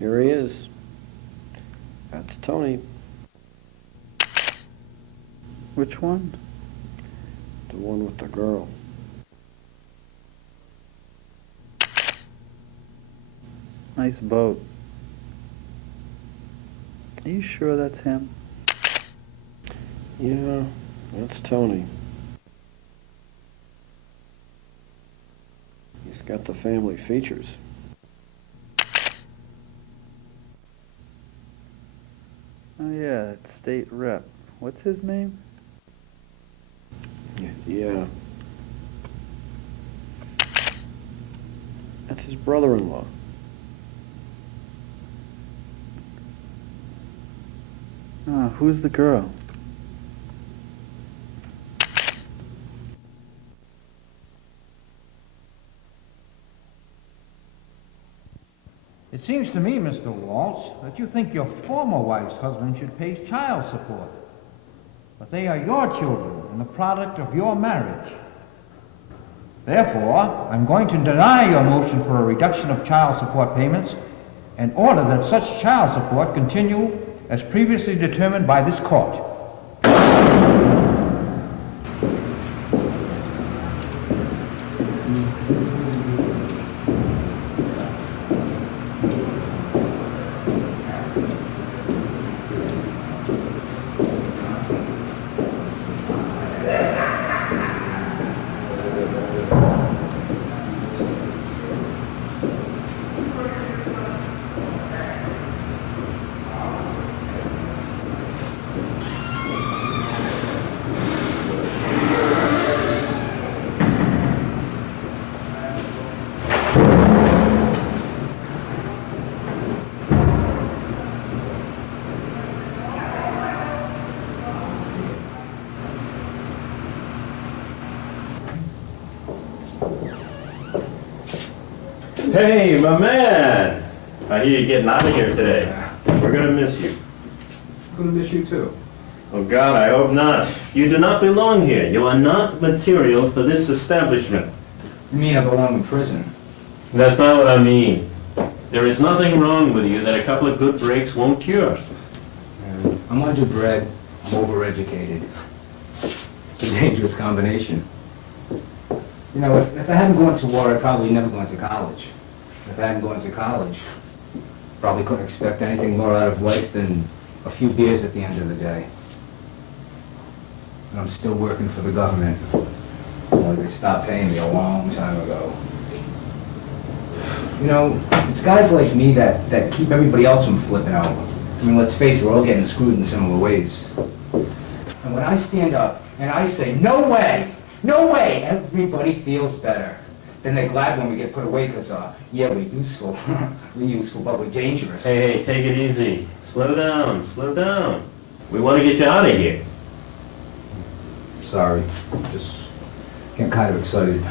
Here he is. That's Tony. Which one? The one with the girl. Nice boat. Are you sure that's him? Yeah, that's Tony. He's got the family features. Oh yeah, that state rep. What's his name? Yeah. That's his brother-in-law. Who's the girl? It seems to me, Mr. Walsh, that you think your former wife's husband should pay child support. But they are your children and the product of your marriage. Therefore, I'm going to deny your motion for a reduction of child support payments and order that such child support continue as previously determined by this court. Hey, my man! I hear you're getting out of here today. We're gonna miss you. I'm gonna miss you too. Oh God, I hope not. You do not belong here. You are not material for this establishment. You mean I belong in prison? That's not what I mean. There is nothing wrong with you that a couple of good breaks won't cure. I'm underbred, I'm overeducated. It's a dangerous combination. You know, if I hadn't gone to war, I'd probably never gone to college. If I hadn't gone to college, probably couldn't expect anything more out of life than a few beers at the end of the day. And I'm still working for the government. Well, they stopped paying me a long time ago. You know, it's guys like me that keep everybody else from flipping out. I mean, let's face it, we're all getting screwed in similar ways. And when I stand up and I say, no way, no way, everybody feels better. Then they're glad when we get put away because, yeah, we're useful. We're useful, but we're dangerous. Hey, take it easy. Slow down, slow down. We want to get you out of here. Sorry, just getting kind of excited.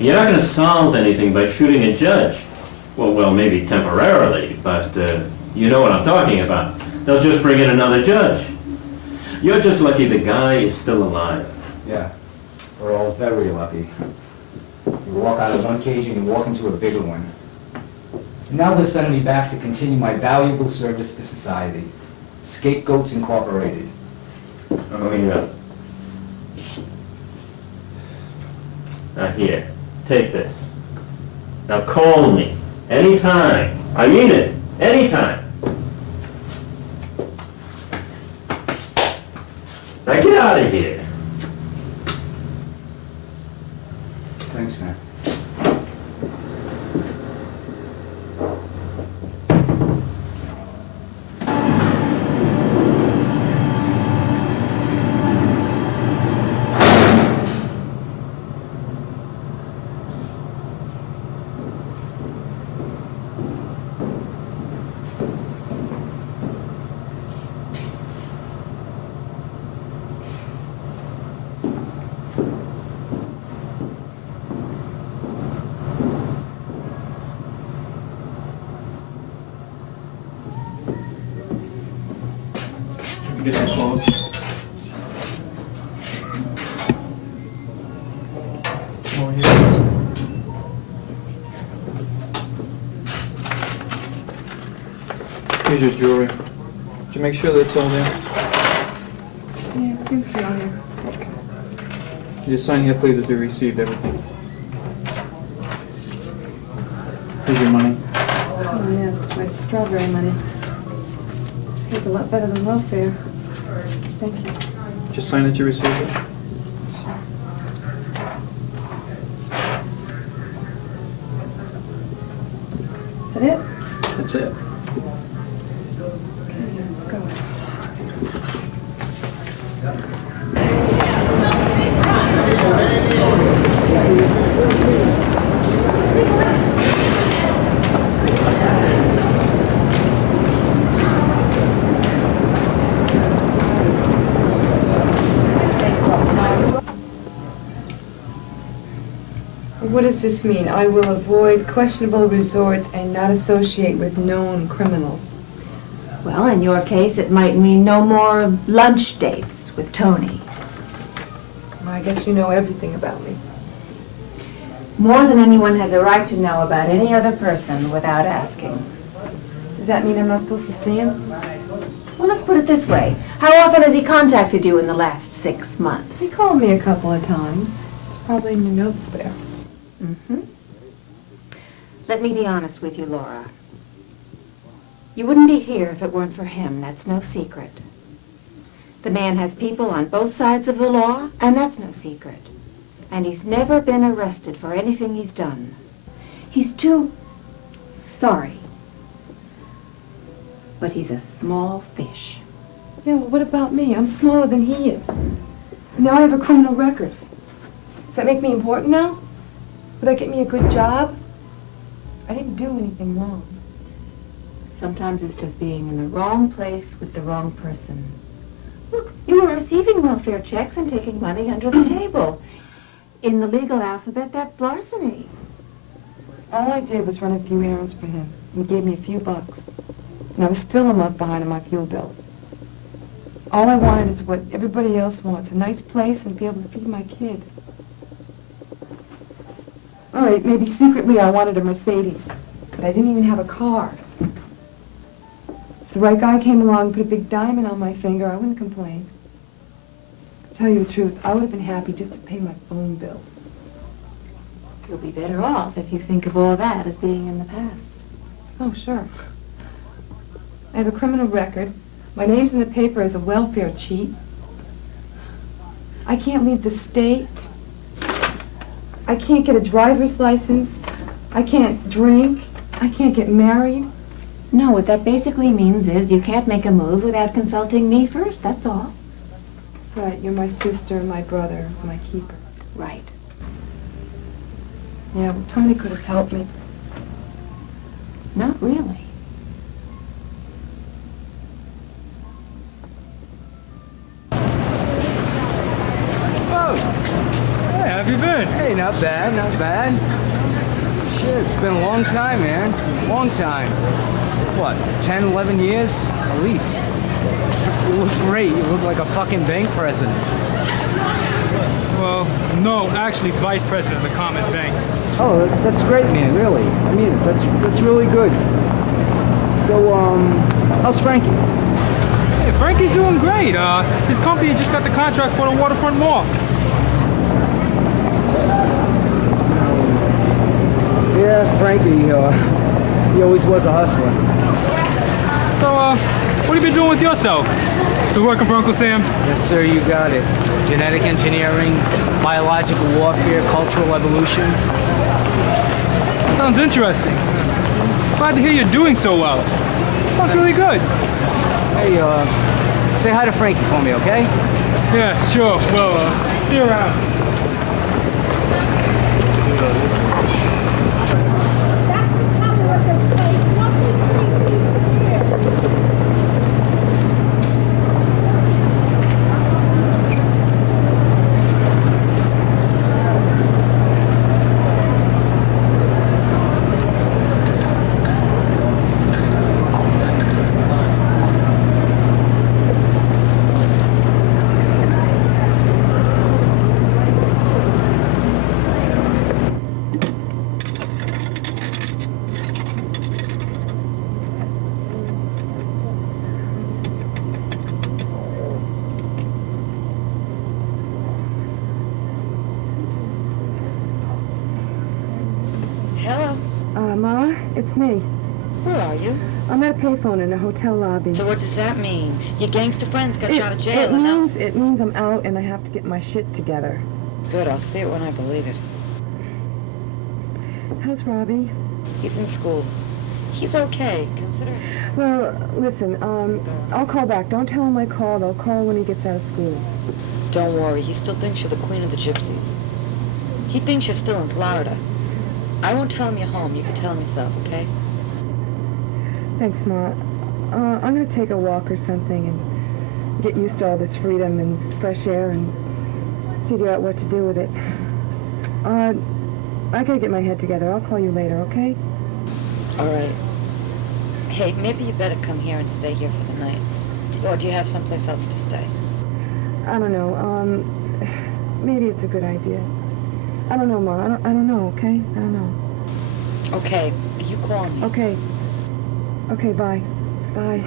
You're not going to solve anything by shooting a judge. Well, maybe temporarily, but you know what I'm talking about. They'll just bring in another judge. You're just lucky the guy is still alive. Yeah, we're all very lucky. You walk out of one cage and you walk into a bigger one. And now they're sending me back to continue my valuable service to society. Scapegoats Incorporated. Oh, yeah. Now here, take this. Now call me, anytime. I mean it, anytime. Now get out of here. Thanks, man. You get some clothes. Over here. Here's your jewelry. Did you make sure that it's all there? Yeah, it seems to be on there. Okay. You just sign here, please, that you received everything. Here's your money. Oh, yeah, this is my strawberry money. It's a lot better than welfare. Thank you. Just sign that you received it. Is that it? That's it. Okay, let's go. What does this mean? I will avoid questionable resorts and not associate with known criminals. Well, in your case, it might mean no more lunch dates with Tony. I guess you know everything about me. More than anyone has a right to know about any other person without asking. Does that mean I'm not supposed to see him? Well, let's put it this way. How often has he contacted you in the last 6 He months? called me a couple of times. It's probably in your notes there. Mm-hmm. Let me be honest with you, Laura. You wouldn't be here if it weren't for him. That's no secret. The man has people on both sides of the law, and that's no secret. And he's never been arrested for anything he's done. He's too sorry. But he's a small fish. Yeah, well, what about me? I'm smaller than he is. Now I have a criminal record. Does that make me important now? Will that get me a good job? I didn't do anything wrong. Sometimes it's just being in the wrong place with the wrong person. Look, you were receiving welfare checks and taking money under the table. In the legal alphabet, that's larceny. All I did was run a few errands for him. He gave me a few bucks. And I was still a month behind on my fuel bill. All I wanted is what everybody else wants, a nice place and be able to feed my kid. All right, maybe secretly I wanted a Mercedes, but I didn't even have a car. If the right guy came along and put a big diamond on my finger, I wouldn't complain. To tell you the truth, I would have been happy just to pay my phone bill. You'll be better off if you think of all that as being in the past. Oh, sure. I have a criminal record. My name's in the paper as a welfare cheat. I can't leave the state. I can't get a driver's license. I can't drink. I can't get married. No, what that basically means is you can't make a move without consulting me first, that's all. Right, you're my sister, my brother, my keeper. Right. Yeah, well, Tony could have helped me. Not really. Hey, how have you been? Hey, not bad, not bad. Shit, it's been a long time, man. It's a long time. What, 10, 11 years? At least. You look great. You look like a fucking bank president. Well, no, actually vice president of the Commerce Bank. Oh, that's great, man, really. I mean, that's really good. So, how's Frankie? Hey, Frankie's doing great. His company just got the contract for the waterfront mall. Yeah, Frankie, he always was a hustler. So, what have you been doing with yourself? Still working for Uncle Sam? Yes, sir, you got it. Genetic engineering, biological warfare, cultural evolution. Sounds interesting. Glad to hear you're doing so well. Sounds really good. Hey, say hi to Frankie for me, okay? Yeah, sure. Well, see you around. That's the trouble with this place. Nothing's here. It's me. Where are you? I'm at a payphone in a hotel lobby. So what does that mean? Your gangster friends got you out of jail It and now... means I'm out and I have to get my shit together. Good, I'll see it when I believe it. How's Robbie? He's in school. He's okay, considering... Well, listen, I'll call back. Don't tell him I called. I'll call when he gets out of school. Don't worry, he still thinks you're the queen of the gypsies. He thinks you're still in Florida. I won't tell him you're home. You can tell him yourself, okay? Thanks, Ma. I'm gonna take a walk or something and get used to all this freedom and fresh air and figure out what to do with it. I gotta get my head together. I'll call you later, okay? All right. Hey, maybe you better come here and stay here for the night. Or do you have someplace else to stay? I don't know. Maybe it's a good idea. I don't know, Ma. I don't know, okay? I don't know. Okay, you call me. Okay. Okay, bye. Bye.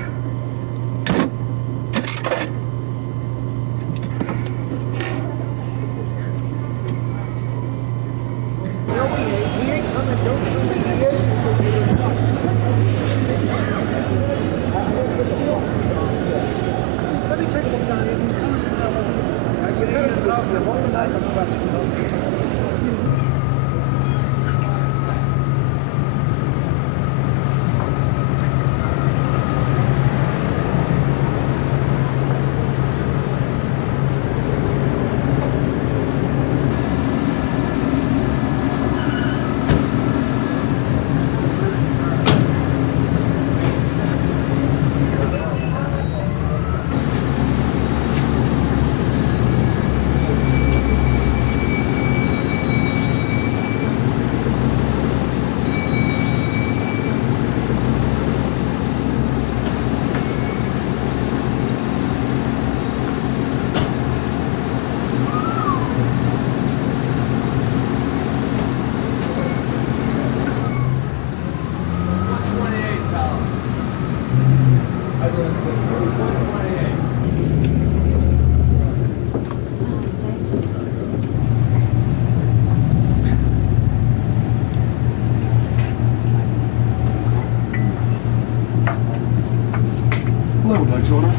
Hello, would you like soda?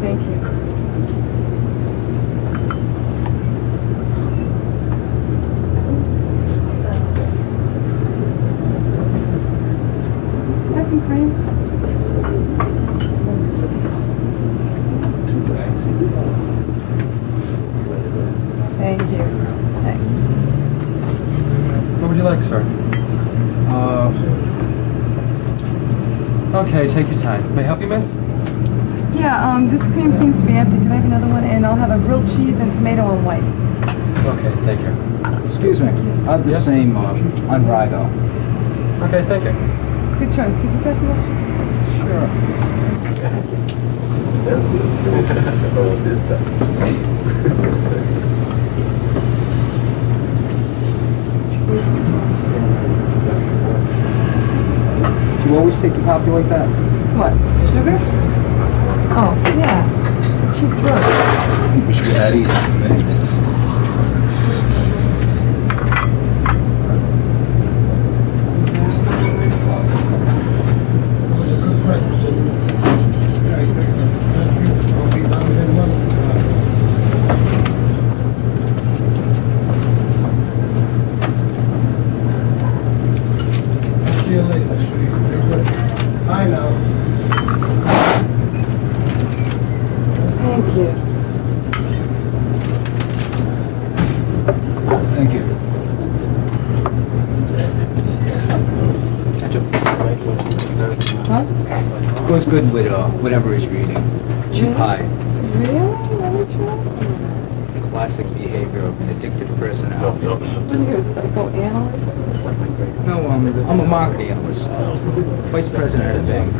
Thank you. Have some cream? Thank you. Thanks. What would you like, sir? Okay, take your time. May I help you, miss? Yeah, this cream seems to be empty. Can I have another one? And I'll have a grilled cheese and tomato on white. Okay, thank you. Excuse me, I have the Yes? same on rye though. Okay, thank you. Good choice. Could you pass me this? Sure. Do you always take the coffee like that? What? Sugar? Oh, yeah. It's a cheap drug. Wish we had easy for me. Thank you. Thank you. What? Goes good with whatever he's reading. Cheap pie. Really? Let me try some. classic behavior of addictive personality. What are you, a psychoanalyst or something? No, I'm a marketing analyst. Vice president of the bank.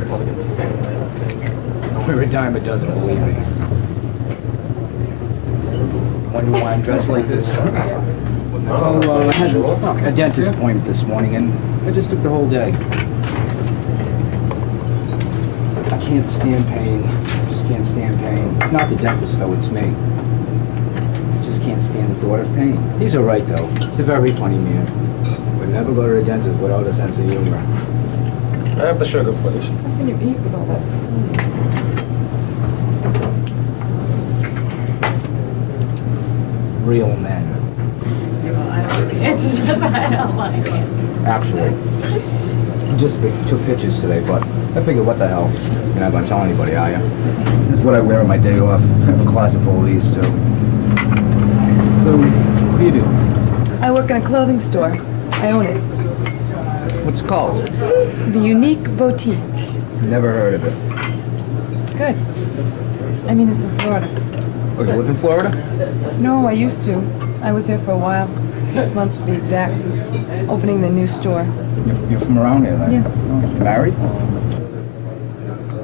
We're a dime a dozen, believe me. Wonder why I'm dressed like this? I had a dentist appointment this morning, and I just took the whole day. I can't stand pain. Just can't stand pain. It's not the dentist, though. It's me. I just can't stand the thought of pain. He's all right, though. He's a very funny man. Would never go to a dentist without a sense of humor. I have the sugar, please. How can you eat with all that? Real men. It's just I don't like it. Actually. I just took pictures today, but I figured, what the hell? You're not gonna tell anybody, are you? This is what I wear on my day off. I have a closet full of these, too. So, what do you do? I work in a clothing store. I own it. What's it called? The Unique Boutique. Never heard of it. Good. I mean, it's in Florida. Oh, you live in Florida? No, I used to. I was there for a while. 6 months to be exact. Opening the new store. You're from around here, then? Yeah. Oh, you married?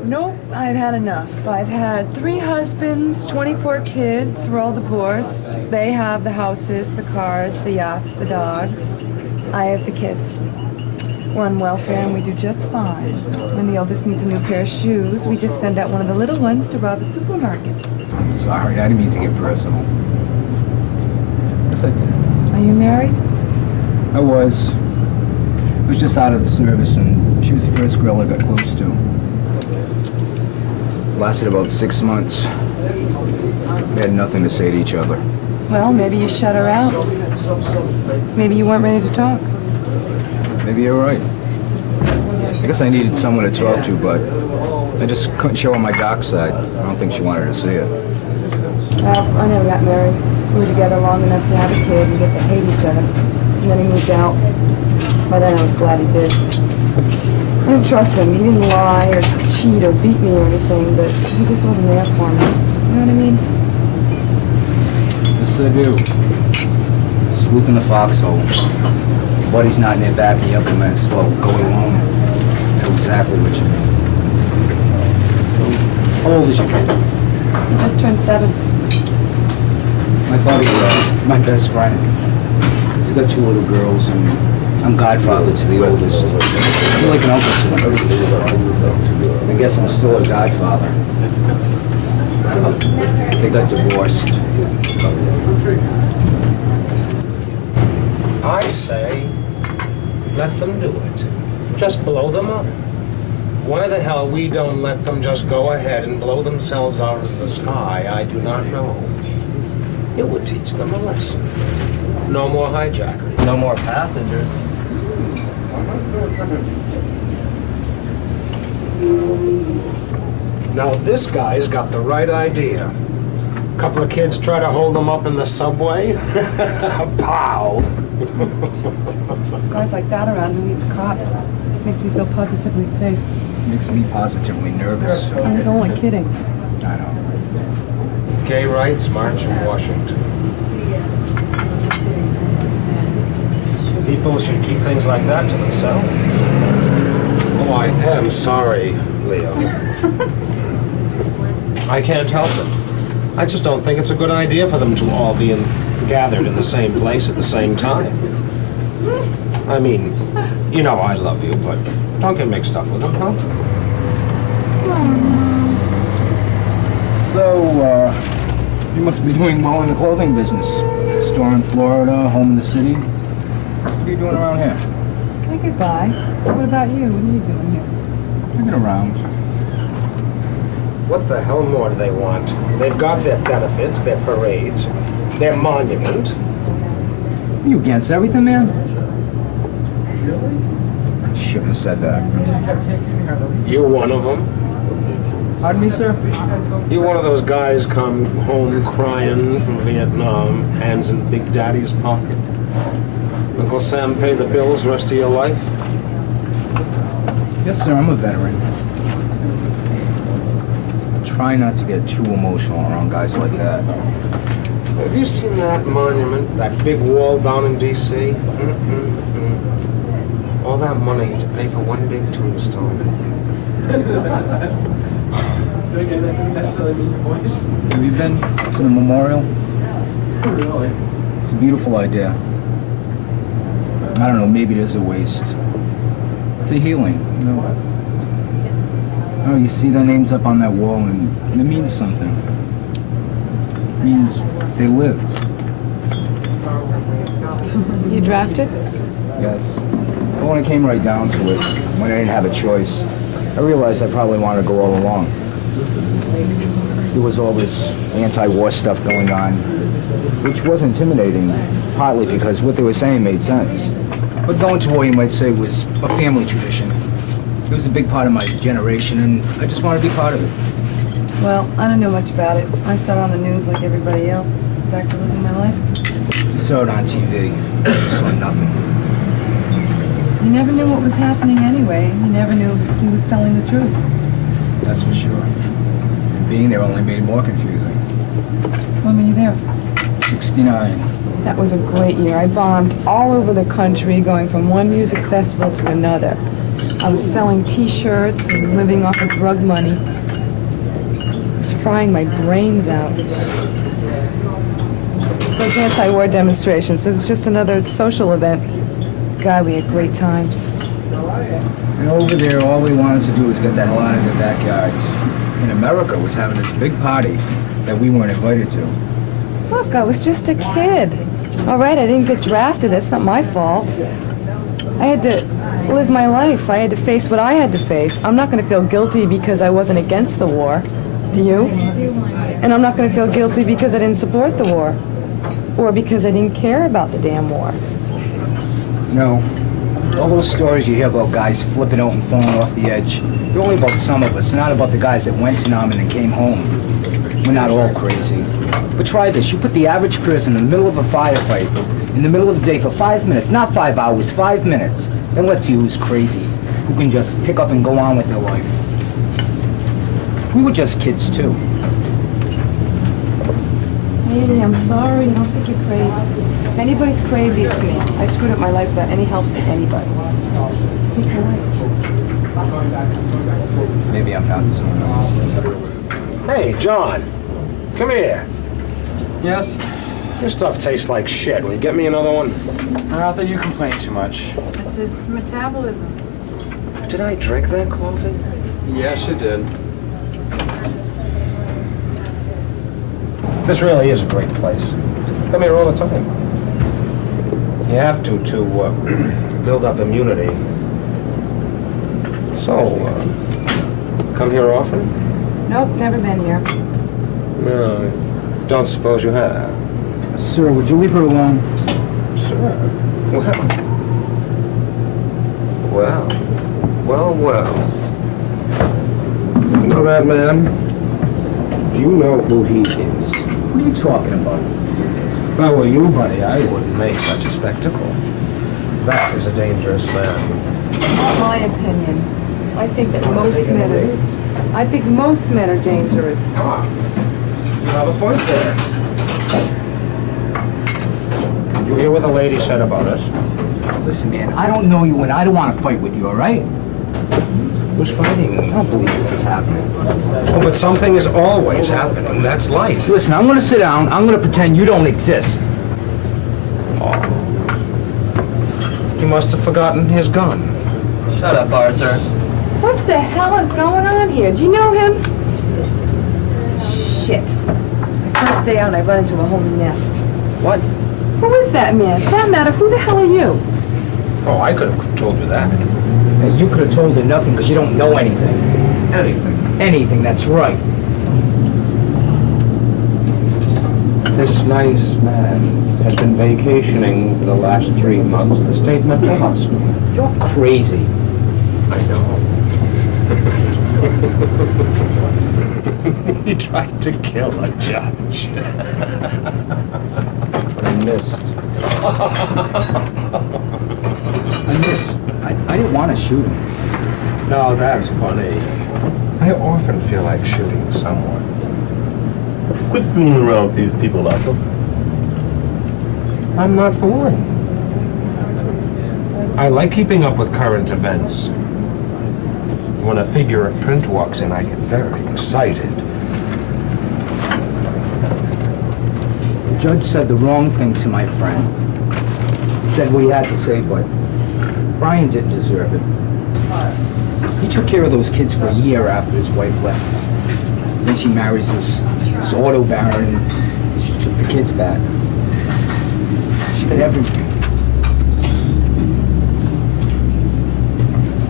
Nope, I've had enough. I've had 3 husbands, 24 kids. We're all divorced. They have the houses, the cars, the yachts, the dogs. I have the kids. We're on welfare and we do just fine. When the oldest needs a new pair of shoes, we just send out one of the little ones to rob a supermarket. I'm sorry, I didn't mean to get personal. Yes, I did. Are you married? I was. I was just out of the service, and she was the first girl I got close to. Lasted about 6 months. We had nothing to say to each other. Well, maybe you shut her out. Maybe you weren't ready to talk. Maybe you're right. I guess I needed someone to talk to, but I just couldn't show her my dark side. I don't think she wanted to see it. Well, I never got married. We were together long enough to have a kid and get to hate each other. And then he moved out. By then I was glad he did. I didn't trust him. He didn't lie or cheat or beat me or anything, but he just wasn't there for me. You know what I mean? Yes, I do. Sloop in the foxhole. Your buddy's not in there backing you up and might as well go it alone. I know exactly what you mean. So, how old is your kid? He just turned 7. My buddy, my best friend. He's got 2 little girls, and I'm godfather to the oldest. I'm like an uncle to them. I guess I'm still a godfather. They got divorced. I say, let them do it. Just blow them up. Why the hell we don't let them just go ahead and blow themselves out of the sky, I do not know. It would teach them a lesson. No more hijackers. No more passengers. Now this guy's got the right idea. A couple of kids try to hold him up in the subway. Pow! Guys like that around who needs cops. Makes me feel positively safe. Makes me positively nervous. I was only kidding. I know. Gay rights march in Washington. People should keep things like that to themselves. Oh, I am sorry, Leo. I can't help it. I just don't think it's a good idea for them to all be gathered in the same place at the same time. I mean, you know I love you, but don't get mixed up with them, huh? So, you must be doing well in the clothing business. Store in Florida, home in the city. What are you doing around here? I could buy. What about you? What are you doing here? Hanging around. What the hell more do they want? They've got their benefits, their parades, their monument. Are you against everything, man? Shouldn't have said that. You one of them? Pardon me, sir? You one of those guys come home crying from Vietnam, hands in Big Daddy's pocket? Uncle Sam pay the bills the rest of your life? Yes, sir, I'm a veteran. Try not to get too emotional around guys like that. Have you seen that monument, that big wall down in D.C.? All that money to pay for one big tombstone. Have you been to the memorial? It's a beautiful idea. I don't know, maybe there's a waste. It's a healing, you know. Oh, you see their names up on that wall and it means something. It means they lived. You drafted? Yes. But when it came right down to it, when I didn't have a choice, I realized I probably wanted to go all along. There was all this anti-war stuff going on, which was intimidating, partly because what they were saying made sense. But going to war, you might say, was a family tradition. It was a big part of my generation, and I just wanted to be part of it. Well, I don't know much about it. I saw it on the news like everybody else. Back to living my life. I saw it on TV. I saw nothing. You never knew what was happening anyway. You never knew who was telling the truth. That's for sure. And being there only made it more confusing. When were you there? 69. That was a great year. I bombed all over the country, going from one music festival to another. I was selling T-shirts and living off of drug money. I was frying my brains out. Those anti-war demonstrations, it was just another social event. God, we had great times. And over there, all we wanted to do was get the hell out of their backyards. And America was having this big party that we weren't invited to. Look, I was just a kid. All right, I didn't get drafted. That's not my fault. I had to live my life. I had to face what I had to face. I'm not going to feel guilty because I wasn't against the war. Do you? And I'm not going to feel guilty because I didn't support the war. Or because I didn't care about the damn war. No. All those stories you hear about guys flipping out and falling off the edge, they're only about some of us, not about the guys that went to Nam and then came home. We're not all crazy. But try this. You put the average person in the middle of a firefight, in the middle of the day for 5 minutes, not 5 hours, 5 minutes. Then let's see who's crazy, who can just pick up and go on with their life. We were just kids, too. Hey, I'm sorry. I don't think you're crazy. If anybody's crazy, it's me. I screwed up my life without any help from anybody. Think nice. Maybe I'm not so nice. Hey, John, come here. Yes? Your stuff tastes like shit. Will you get me another one? Not that you complain too much. It's his metabolism. Did I drink that coffee? Yes, you did. This really is a great place. Come here all the time. You have to build up immunity. So, come here often? Nope, never been here. No, don't suppose you have. Sir, would you leave her alone? Sir? Well. You know that man? Do you know who he is? What are you talking about? If I were you, buddy, I wouldn't make such a spectacle. That is a dangerous man. Not my opinion. I think that most men are... I think most men are dangerous. You have a point there. Did you hear what the lady said about us? Listen, man, I don't know you and I don't want to fight with you, all right? Who's fighting? I don't believe this is happening. Oh, but something is always happening. That's life. Listen, I'm going to sit down. I'm going to pretend you don't exist. Oh. He must have forgotten his gun. Shut up, Arthur. What the hell is going on here? Do you know him? Shit. First day out, I run into a whole nest. What? Who is that man? For that matter, who the hell are you? Oh, I could have told you that. Hey, you could have told her nothing because you don't know anything. Anything. Anything, that's right. This nice man has been vacationing for the last 3 months at the state mental hospital. You're crazy. I know. He tried to kill a judge. I missed. I didn't want to shoot him. No, that's funny. I often feel like shooting someone. Quit fooling around with these people, Arthur. I'm not fooling. I like keeping up with current events. When a figure of print walks in, I get very excited. The judge said the wrong thing to my friend. He said what he had to say, but Brian didn't deserve it. He took care of those kids for a year after his wife left. Then she marries this auto baron, and she took the kids back. She did everything.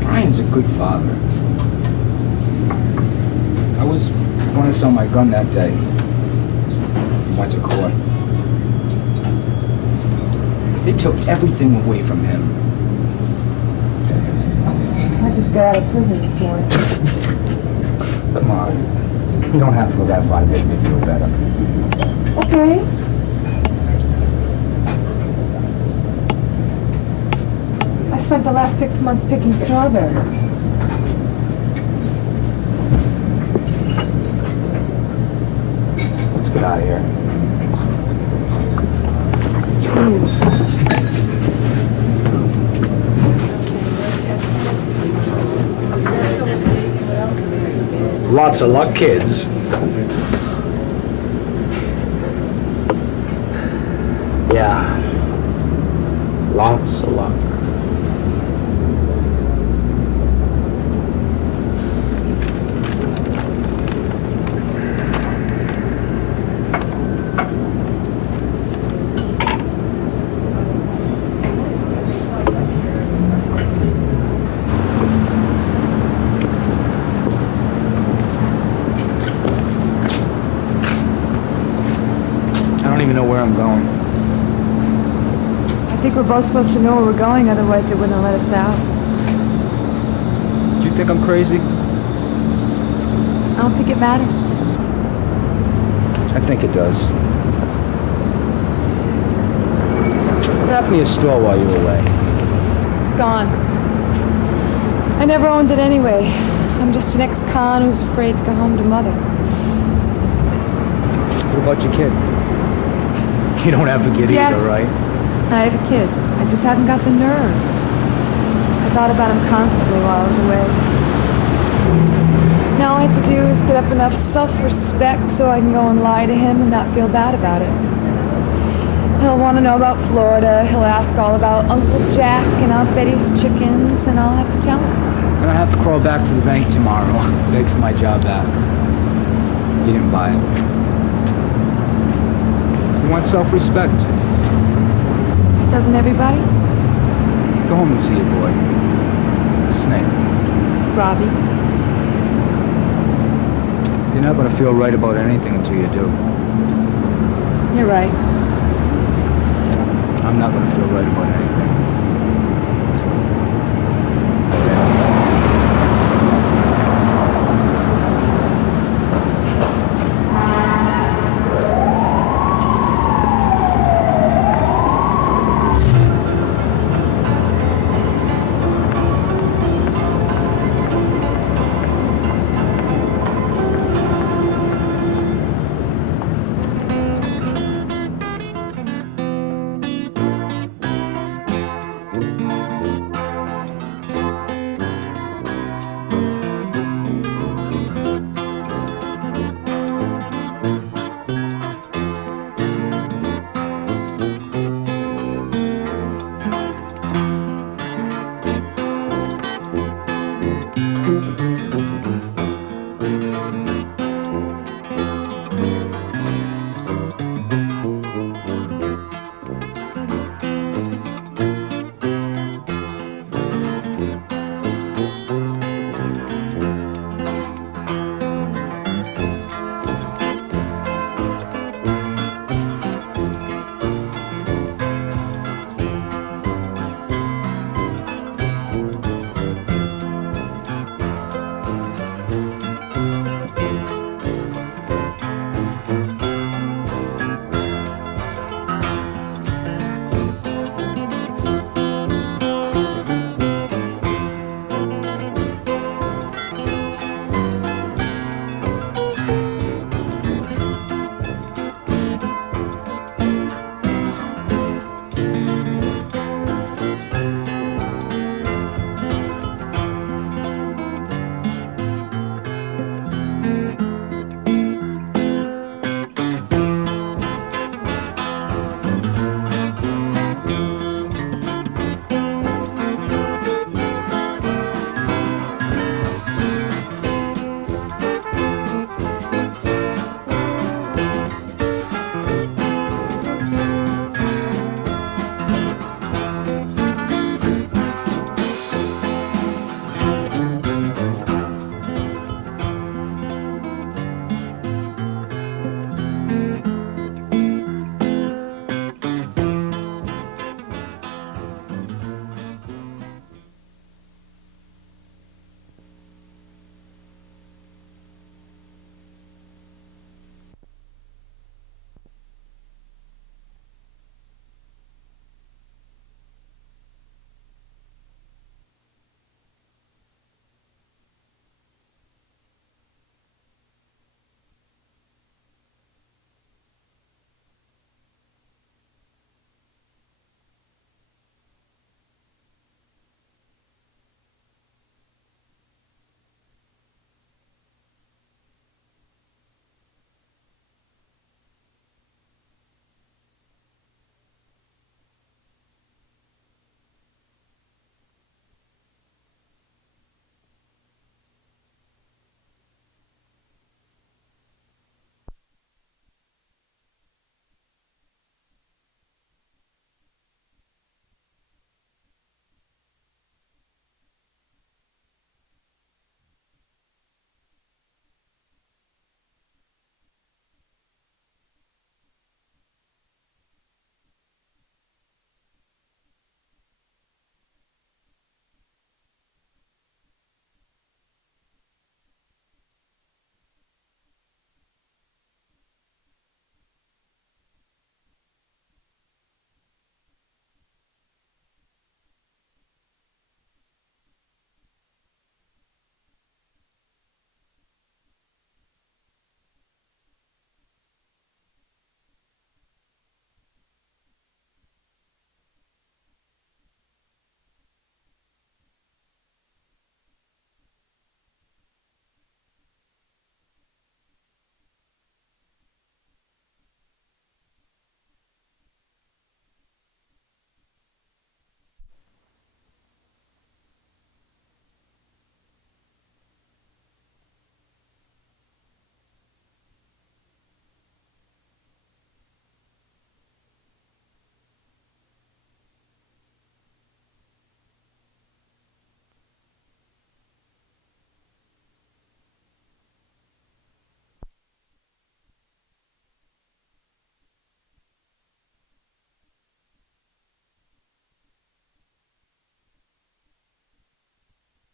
Brian's a good father. I was going to sell my gun that day. Went to court. They took everything away from him. I just got out of prison this morning. Come on. You don't have to go that far to make me feel better. Okay. I spent the last 6 months picking strawberries. Let's get out of here. It's true. Lots of luck, kids. Yeah. Lots of luck. I don't even know where I'm going. I think we're both supposed to know where we're going, otherwise they wouldn't have let us out. Do you think I'm crazy? I don't think it matters. I think it does. What happened to your store while you were away? It's gone. I never owned it anyway. I'm just an ex-con who's afraid to go home to mother. What about your kid? You don't have a kid Yes. either, right? I have a kid. I just haven't got the nerve. I thought about him constantly while I was away. Now all I have to do is get up enough self-respect so I can go and lie to him and not feel bad about it. He'll want to know about Florida. He'll ask all about Uncle Jack and Aunt Betty's chickens, and I'll have to tell him. I'm gonna have to crawl back to the bank tomorrow, beg for my job back. You didn't buy it. You want self-respect? Doesn't everybody? Go home and see your boy. What's his name? Robbie. You're not gonna feel right about anything until you do. You're right. I'm not gonna feel right about anything.